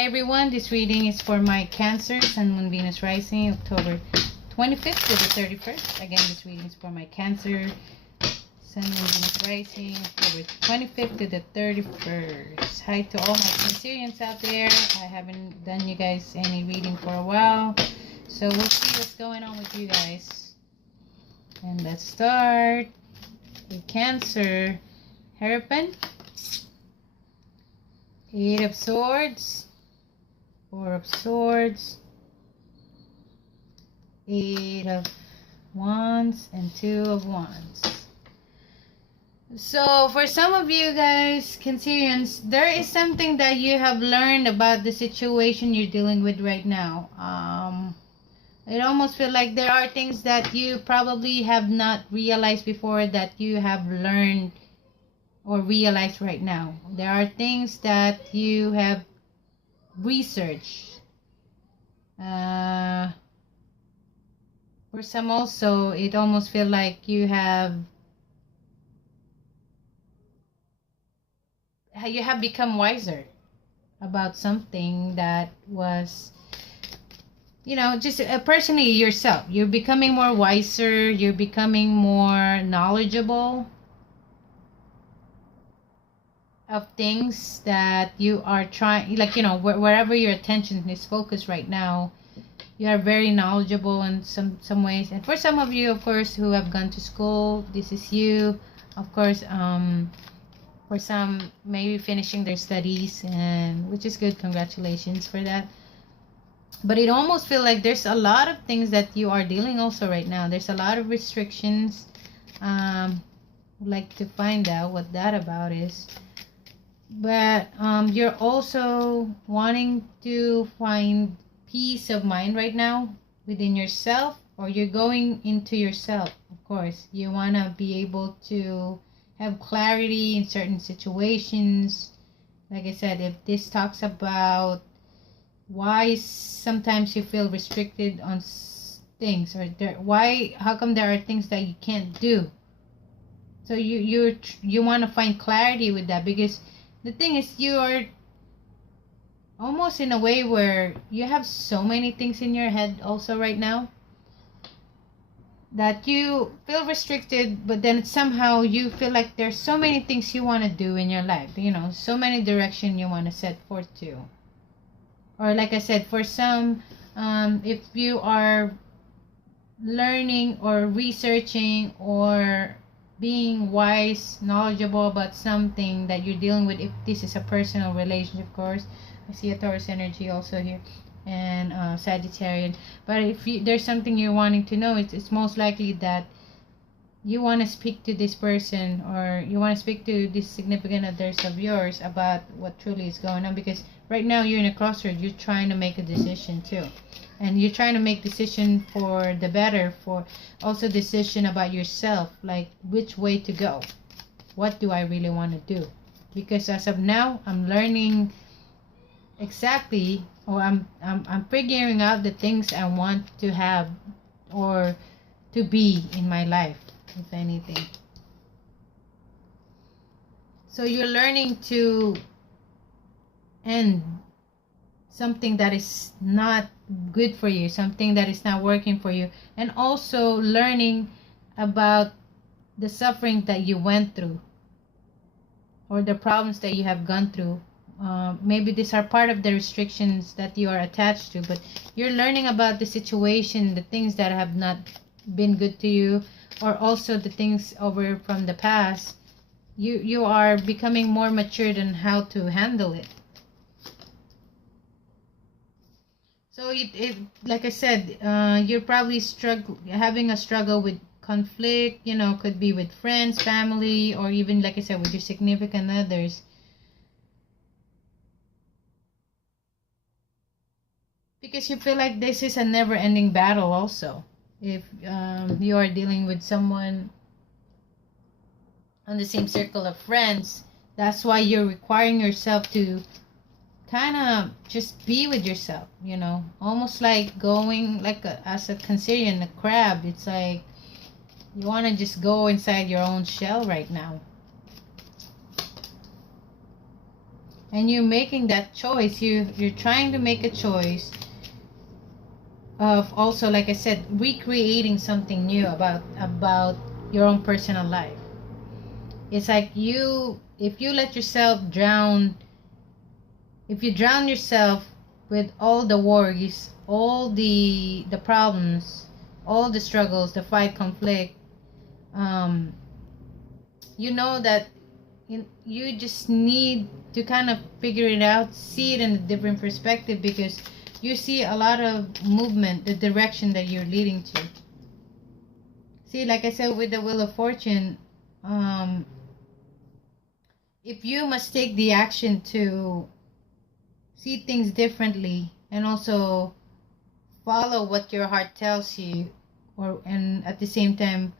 Hi everyone, this reading is for my Cancer, Sun, Moon, Venus rising, October 25th to the 31st. Again, this reading is for my Cancer, Sun, Moon, Venus rising, October 25th to the 31st. Hi to all my Cancerians out there. I haven't done you guys any reading for a while, so we'll see what's going on with you guys. And let's start with Cancer. Hierophant, 8 of Swords, 4 of Swords, 8 of Wands, and 2 of Wands. So for some of you guys, Cancerians, there is something that you have learned about the situation you're dealing with right now. It almost feels like there are things that you probably have not realized before that you have learned or realized right now. There are things that you have researched. For some also, it almost feels like you have become wiser about something that was, just personally yourself. You're becoming more wiser, you're becoming more knowledgeable of things that you are trying, wherever your attention is focused right now, you are very knowledgeable in some ways. And for some of you, of course, who have gone to school, this is you. Of course, for some, maybe finishing their studies, and which is good. Congratulations for that. But it almost feels like there's a lot of things that you are dealing also right now. There's a lot of restrictions. I'd like to find out what that about is. But you're also wanting to find peace of mind right now within yourself, or you're going into yourself. Of course, you want to be able to have clarity in certain situations. Like I said, if this talks about why sometimes you feel restricted on things, or how come there are things that you can't do. So you want to find clarity with that, because the thing is, you are almost in a way where you have so many things in your head also right now that you feel restricted, but then somehow you feel like there's so many things you want to do in your life, so many direction you want to set forth to. Or like I said, for some, if you are learning or researching or being wise, knowledgeable about something that you're dealing with, if this is a personal relationship, of course. I see a Taurus energy also here, and Sagittarian. But if there's something you're wanting to know, it's most likely that you want to speak to this person, or you want to speak to this significant others of yours about what truly is going on. Because right now you're in a crossroad. You're trying to make a decision too, and you're trying to make decision for the better, for also decision about yourself, like which way to go. What do I really want to do? Because as of now, I'm learning exactly, or I'm figuring out the things I want to have or to be in my life, if anything. So you're learning to end something that is not good for you, something that is not working for you, and also learning about the suffering that you went through, or the problems that you have gone through. Maybe these are part of the restrictions that you are attached to, but you're learning about the situation, the things that have not been good to you, or also the things over from the past. You are becoming more matured on how to handle it. So it like I said, you're probably having a struggle with conflict, could be with friends, family, or even, like I said, with your significant others. Because you feel like this is a never-ending battle also. If you are dealing with someone on the same circle of friends, that's why you're requiring yourself to kind of just be with yourself, almost like going like as a Cancerian, a crab. It's like you want to just go inside your own shell right now. and you're making that choice. You're trying to make a choice of also, like I said, recreating something new about your own personal life. It's like if you let yourself drown, if you drown yourself with all the worries, all the problems, all the struggles, the fight, conflict, you know that you just need to kind of figure it out, see it in a different perspective, because you see a lot of movement, the direction that you're leading to. See, like I said, with the Wheel of Fortune, if you must take the action to see things differently and also follow what your heart tells you, and at the same time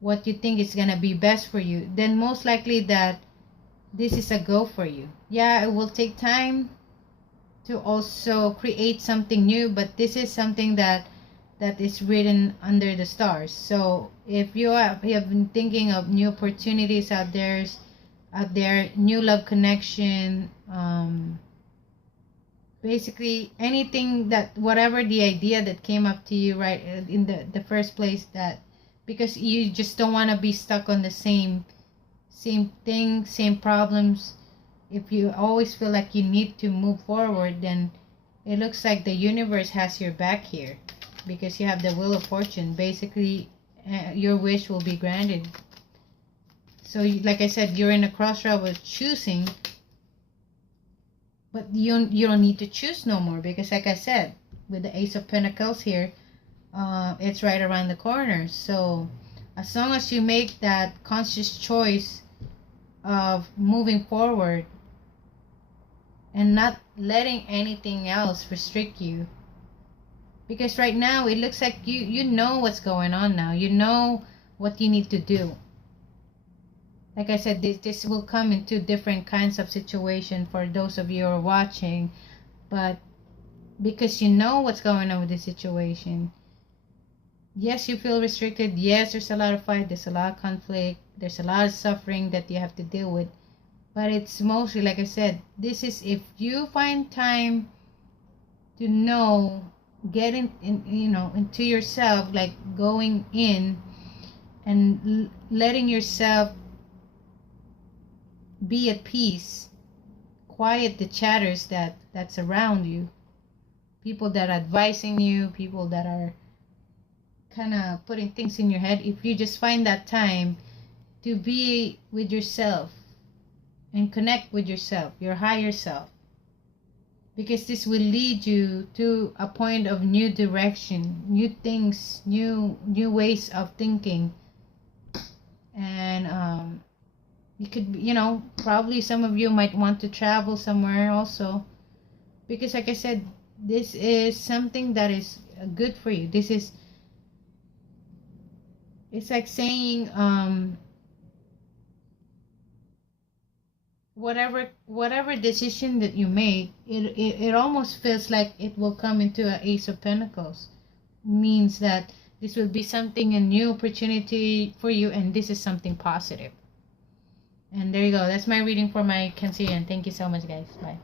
what you think is going to be best for you, then most likely that this is a go for you. Yeah, it will take time to also create something new, but this is something that is written under the stars. So if you have been thinking of new opportunities out there, new love connection, basically anything, that whatever the idea that came up to you right in the first place, that because you just don't want to be stuck on the same thing, same problems. If you always feel like you need to move forward, then it looks like the universe has your back here, because you have the Wheel of Fortune. Basically, your wish will be granted. So like I said, you're in a crossroad with choosing, but you don't need to choose no more, because like I said, with the Ace of Pentacles here, it's right around the corner. So as long as you make that conscious choice of moving forward and not letting anything else restrict you, because right now it looks like you know what's going on now, you know what you need to do. Like I said, this will come into different kinds of situation for those of you who are watching, but because you know what's going on with the situation, yes, you feel restricted, yes, there's a lot of fight, there's a lot of conflict, there's a lot of suffering that you have to deal with, but it's mostly, like I said, this is if you find time to know, get in into yourself, like going in and letting yourself be at peace, quiet the chatters that's around you, people that are advising you, people that are kind of putting things in your head. If you just find that time to be with yourself and connect with yourself, your higher self, because this will lead you to a point of new direction, new things, new ways of thinking. And you could, probably some of you might want to travel somewhere also, because like I said, this is something that is good for you. This is, it's like saying, whatever decision that you make, it almost feels like it will come into an Ace of Pentacles. Means that this will be something, a new opportunity for you, and this is something positive. And there you go. That's my reading for my Cancerian. Thank you so much, guys. Bye.